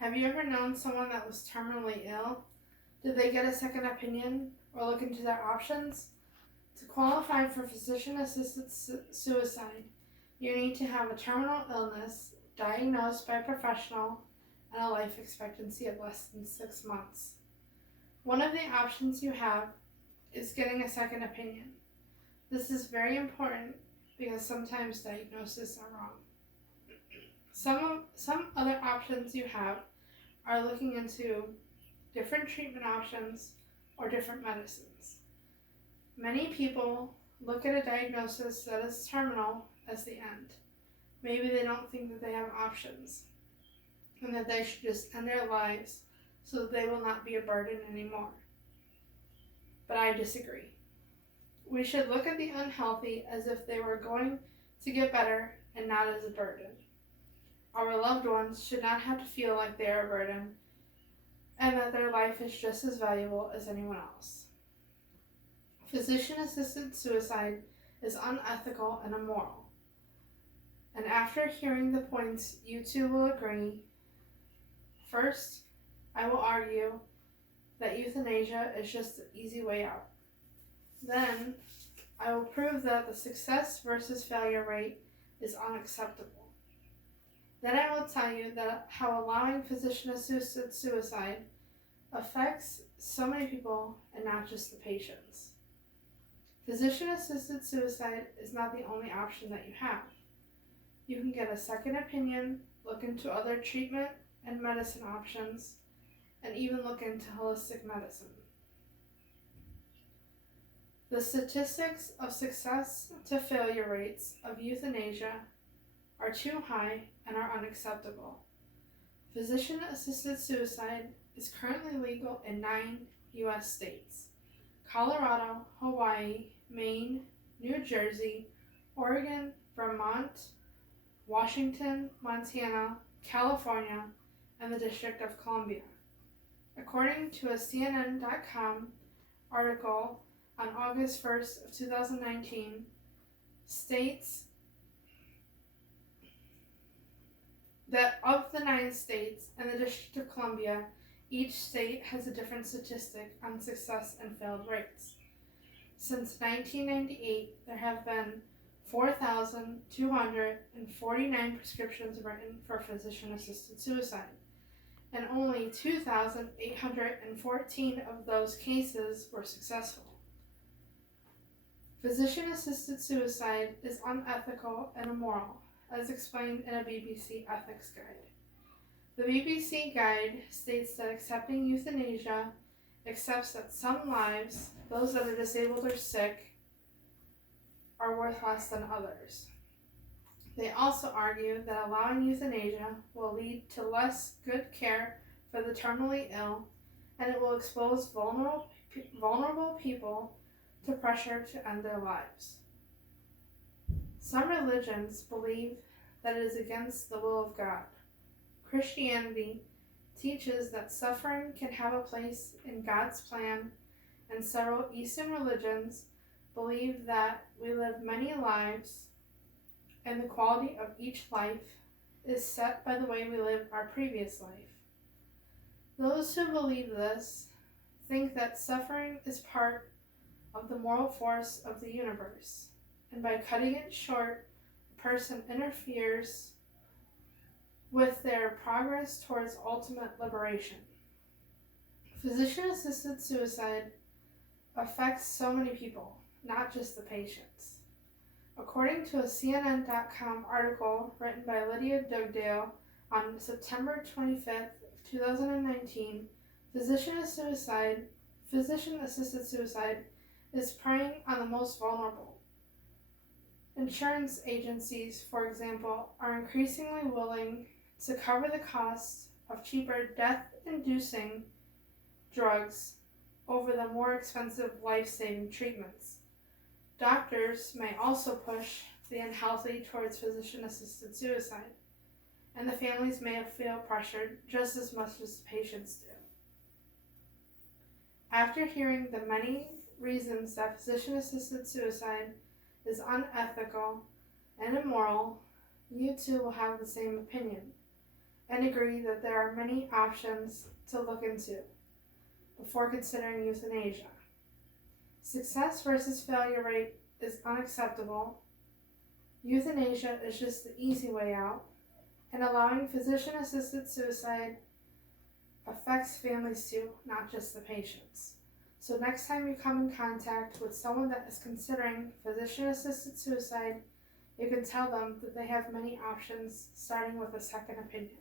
Have you ever known someone that was terminally ill? Did they get a second opinion or look into their options? To qualify for physician-assisted suicide, you need to have a terminal illness diagnosed by a professional and a life expectancy of less than 6 months. One of the options you have is getting a second opinion. This is very important because sometimes diagnoses are wrong. Some other options you have are looking into different treatment options or different medicines. Many people look at a diagnosis that is terminal as the end. Maybe they don't think that they have options and that they should just end their lives so that they will not be a burden anymore. But I disagree. We should look at the unhealthy as if they were going to get better and not as a burden. Our loved ones should not have to feel like they are a burden and that their life is just as valuable as anyone else. Physician-assisted suicide is unethical and immoral. And after hearing the points, you two will agree. First, I will argue that euthanasia is just the easy way out. Then, I will prove that the success versus failure rate is unacceptable. Then I will tell you that how allowing physician-assisted suicide affects so many people and not just the patients. Physician-assisted suicide is not the only option that you have. You can get a second opinion, look into other treatment and medicine options, and even look into holistic medicine. The statistics of success to failure rates of euthanasia are too high and are unacceptable. Physician-assisted suicide is currently legal in 9 U.S. states: Colorado, Hawaii, Maine, New Jersey, Oregon, Vermont, Washington, Montana, California, and the District of Columbia. According to a CNN.com article on August 1st of 2019, states that of the 9 states and the District of Columbia, each state has a different statistic on success and failed rates. Since 1998, there have been 4,249 prescriptions written for physician-assisted suicide, and only 2,814 of those cases were successful. Physician-assisted suicide is unethical and immoral, as explained in a BBC ethics guide. The BBC guide states that accepting euthanasia accepts that some lives, those that are disabled or sick, are worth less than others. They also argue that allowing euthanasia will lead to less good care for the terminally ill, and it will expose vulnerable people to pressure to end their lives. Some religions believe that it is against the will of God. Christianity teaches that suffering can have a place in God's plan, and several Eastern religions believe that we live many lives, and the quality of each life is set by the way we live our previous life. Those who believe this think that suffering is part of the moral force of the universe, and by cutting it short, a person interferes with their progress towards ultimate liberation. Physician-assisted suicide affects so many people, not just the patients. According to a CNN.com article written by Lydia Dugdale on September 25th, 2019, physician-assisted suicide is preying on the most vulnerable. Insurance agencies, for example, are increasingly willing to cover the cost of cheaper death-inducing drugs over the more expensive life-saving treatments. Doctors may also push the unhealthy towards physician-assisted suicide, and the families may feel pressured just as much as the patients do. After hearing the many reasons that physician-assisted suicide is unethical and immoral, you too will have the same opinion. and agree that there are many options to look into before considering euthanasia. Success versus failure rate is unacceptable. Euthanasia is just the easy way out, and allowing physician-assisted suicide affects families too, not just the patients. So next time you come in contact with someone that is considering physician-assisted suicide, you can tell them that they have many options, starting with a second opinion.